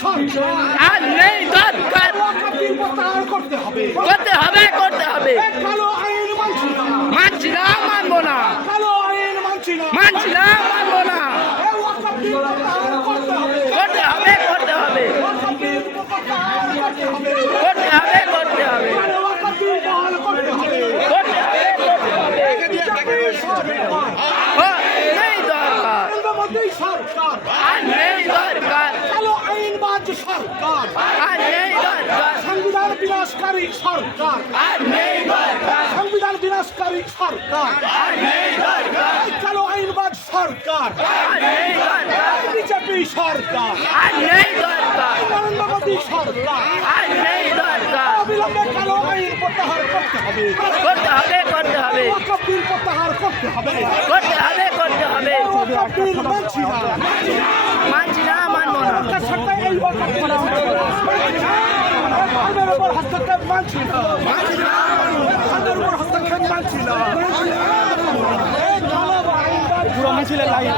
সরকার আর নেই দরকার করতে হবে করতে হবে করতে হবে কালো আইন মানছি না মানছি না মানবো না কালো আইন মানছি না মানছি না মানবো না এই ওয়াকফ বিল প্রত্যাহার করতে হবে করতে হবে করতে হবে ওয়াকফ বিল প্রত্যাহার করতে হবে করতে হবে করতে হবে ওয়াকফ বিল বহাল করতে হবে করতে হবে করতে হবে ও, নেই দরকার মোদী সরকার আর নেই দরকার কালো আইনবাজ সরকার আর নেই দরকার সংবিধান বিনাশকারী সরকার আর নেই দরকার সংবিধান বিনাশকারী সরকার আর নেই দরকার এই কালো আইনবাজ সরকার আর নেই দরকার বিজেপি সরকার আর নেই দরকার নরেন্দ্র মোদী সরকার আর নেই দরকার অবিলম্বে কালো আইন প্রত্যাহার করতে হবে করতে হবে করতে হবে ওয়াকফ বিল প্রত্যাহার করতে হবে করতে হবে করতে হবে ওয়াকফ বিল মানছি না মানছি না মানবো না সরকার সরকার এই ওয়াকফ বিল আমাদের উপর হস্তক্ষেপ মানছি না আমাদের উপর হস্তক্ষেপ মানছি না এই কালো আইনবাজ পুরো মিছিলের লাইন